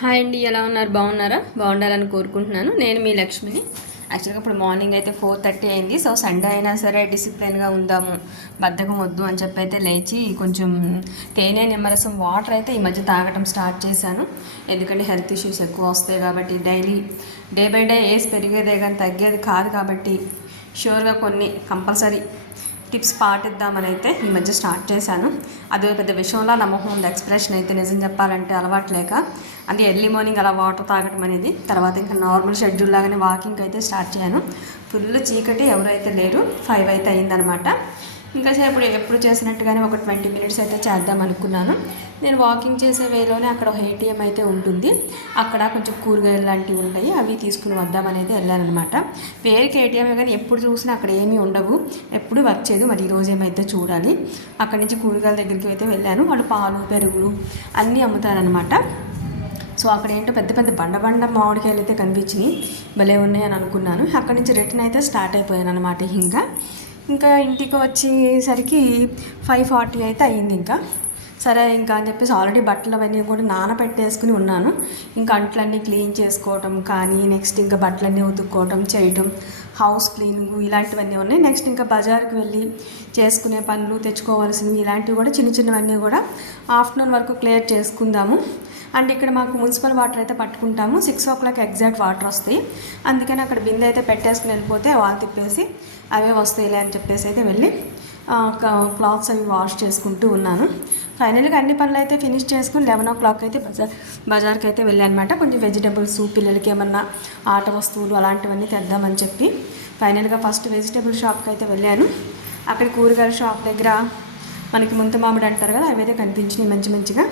Hi అండి, ఎలా ఉన్నారు? బాగున్నారా? బాగుండాలని కోరుకుంటున్నాను. నేను మీ లక్ష్మిని. యాక్చువల్గా ఇప్పుడు మార్నింగ్ అయితే 4:30 అయింది. సో సండే అయినా సరే డిసిప్లిన్గా ఉందాము, బద్ధకం వద్దు అని చెప్పి అయితే లేచి కొంచెం తేనె నిమ్మరసం వాటర్ అయితే ఈ మధ్య తాగటం స్టార్ట్ చేశాను. ఎందుకంటే హెల్త్ ఇష్యూస్ ఎక్కువ వస్తాయి కాబట్టి, daily day by day age పెరిగేదే కానీ తగ్గేది కాదు కాబట్టి షూర్గా కొన్ని కంపల్సరీ టిప్స్ పాటిద్దామని అయితే ఈ మధ్య స్టార్ట్ చేశాను. అదే పెద్ద విషయంలో నా మొహం ఉంది ఎక్స్ప్రెషన్ అయితే, నిజం చెప్పాలంటే అలవాట్లేక. అది ఎర్లీ మార్నింగ్ అలా వాటర్ తాగడం అనేది, తర్వాత ఇంకా నార్మల్ షెడ్యూల్ లాగానే వాకింగ్ అయితే స్టార్ట్ చేయను. ఫుల్ చీకటి, ఎవరైతే లేరు. 5 అయితే అయిందనమాట. ఇంకా సేపు ఎప్పుడు చేసినట్టుగానే ఒక 20 మినిట్స్ అయితే చేద్దాం అనుకున్నాను. నేను వాకింగ్ చేసే వేలోనే అక్కడ ఒక ఏటీఎం అయితే ఉంటుంది. అక్కడ కొంచెం కూరగాయలు లాంటివి ఉంటాయి, అవి తీసుకుని వద్దామనేది వెళ్ళానమాట. పేరుకి ఏటీఎం కానీ ఎప్పుడు చూసినా అక్కడ ఏమీ ఉండవు, ఎప్పుడు వచ్చేది. మరి ఈరోజు ఏమైతే చూడాలి. అక్కడి నుంచి కూరగాయల దగ్గరికి అయితే వెళ్ళాను. వాళ్ళు పాలు, పెరుగులు అన్నీ అమ్ముతారనమాట. సో అక్కడ ఏంటో పెద్ద పెద్ద బండ మామిడికాయలు అయితే కనిపించినాయి, భలే ఉన్నాయని అనుకున్నాను. అక్కడి నుంచి రిటర్న్ అయితే స్టార్ట్ అయిపోయాను అనమాట. ఇంకా ఇంటికి వచ్చేసరికి 5:40 అయితే అయ్యింది. సరే ఇంకా అని చెప్పేసి ఆల్రెడీ బట్టలు అవన్నీ కూడా నానబెట్టేసుకుని ఉన్నాను. ఇంకా అంట్లన్నీ క్లీన్ చేసుకోవటం కానీ, నెక్స్ట్ ఇంకా బట్టలన్నీ ఉతుక్కోవటం చేయటం, హౌస్ క్లీనింగ్ ఇలాంటివన్నీ ఉన్నాయి. నెక్స్ట్ ఇంకా బజార్కి వెళ్ళి చేసుకునే పనులు, తెచ్చుకోవాల్సినవి ఇలాంటివి కూడా చిన్నవన్నీ కూడా ఆఫ్టర్నూన్ వరకు క్లియర్ చేసుకుందాము. అండ్ ఇక్కడ మాకు మున్సిపల్ వాటర్ అయితే పట్టుకుంటాము. 6 o'clock ఎగ్జాక్ట్ వాటర్ వస్తాయి. అందుకని అక్కడ బిందె అయితే పెట్టేసుకుని వెళ్ళిపోతే వాళ్ళు తిప్పేసి అవే వస్తాయిలే అని చెప్పేసి అయితే వెళ్ళి క్లాత్స్ అవి వాష్ చేసుకుంటూ ఉన్నాను. ఫైనల్గా అన్ని పనులు అయితే ఫినిష్ చేసుకుని 11 o'clock అయితే బజార్కి అయితే వెళ్ళానమాట. కొంచెం వెజిటేబుల్స్, పిల్లలకి ఏమన్నా ఆట వస్తువులు అలాంటివన్నీ తెద్దామని చెప్పి ఫైనల్గా ఫస్ట్ వెజిటేబుల్ షాప్కి అయితే వెళ్ళాను. అక్కడ కూరగాయల షాప్ దగ్గర మనకి ముంత మామిడి అంటారు కదా, అవి అయితే కనిపించినాయి మంచిగా.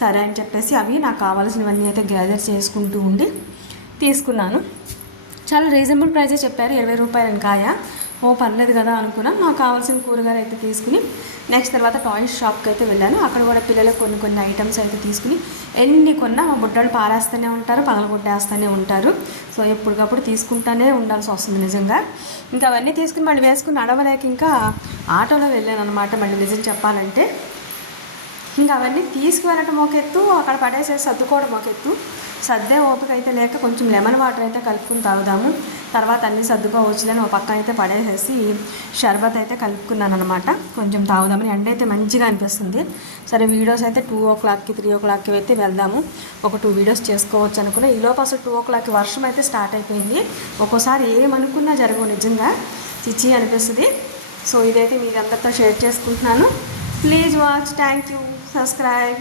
సరే అని చెప్పేసి అవి నాకు కావాల్సినవన్నీ అయితే గ్యాదర్ చేసుకుంటూ ఉండి తీసుకున్నాను. చాలా రీజనబుల్ ప్రైజే చెప్పారు, 20 రూపాయలని కాయ. పర్లేదు కదా అనుకున్నాను. నాకు కావాల్సిన కూరగాయలు అయితే తీసుకుని నెక్స్ట్ తర్వాత టాయ్స్ షాప్కి అయితే వెళ్ళాను. అక్కడ కూడా పిల్లలకు కొన్ని ఐటమ్స్ అయితే తీసుకుని, ఎన్ని కొన్నా మా బుడ్డలు పారేస్తూనే ఉంటారు, పగలగొట్టేస్తూనే ఉంటారు. సో ఎప్పటికప్పుడు తీసుకుంటానే ఉండాల్సి వస్తుంది నిజంగా. ఇంకా అవన్నీ తీసుకుని మళ్ళీ వేసుకుని నడవలేక ఇంకా ఆటోలో వెళ్ళాను అనమాట. మళ్ళీ నిజం చెప్పాలంటే ఇంకా అవన్నీ తీసుకువెళ్ళటం ఒక ఎత్తు, అక్కడ పడేసేసి సర్దుకోవడం ఒక ఎత్తు. సర్దే ఓపిక అయితే లేక కొంచెం లెమన్ వాటర్ అయితే కలుపుకుని తాగుదాము, తర్వాత అన్నీ సర్దుకోవచ్చులని ఒక పక్క అయితే పడేసేసి షర్బత్ అయితే కలుపుకున్నాను అనమాట. కొంచెం తాగుదామని. ఎండ అయితే మంచిగా అనిపిస్తుంది. సరే వీడియోస్ అయితే 2 o'clockకి 3 o'clockకి అయితే వెళ్దాము, ఒక 2 వీడియోస్ చేసుకోవచ్చు అనుకున్నా. ఈలోపు అసలు 2 o'clockకి వర్షం అయితే స్టార్ట్ అయిపోయింది. ఒక్కోసారి ఏమనుకున్నా జరగవు, నిజంగా చిచ్చి అనిపిస్తుంది. సో ఇదైతే మీకు అందరితో షేర్ చేసుకుంటున్నాను. Please watch, thank you, subscribe.